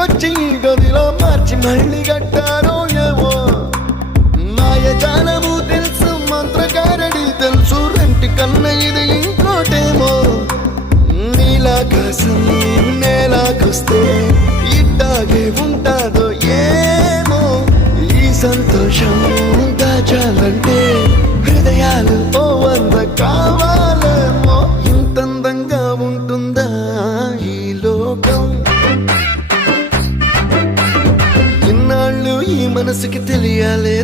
ఇంటికొచ్చి గదిలో మార్చి మళ్ళీ కట్టారో ఏమో మాయజాలము తెలుసు మంత్రకారడి తెలుసు రెంటి కన్న ఇది ఇంకోటేమో నీలాకాశం నేలాకొస్తే ఇట్టాగే ఉంటాదో ఏమో ఈ సంతోషం దాచాలంటే హృదయాలు ఓ వంద కావాలేమో ఇంతందంగా ఉంటుందా ఈ లోకం ఇన్నాళ్ళు ఈ మనసుకి తెలియాలే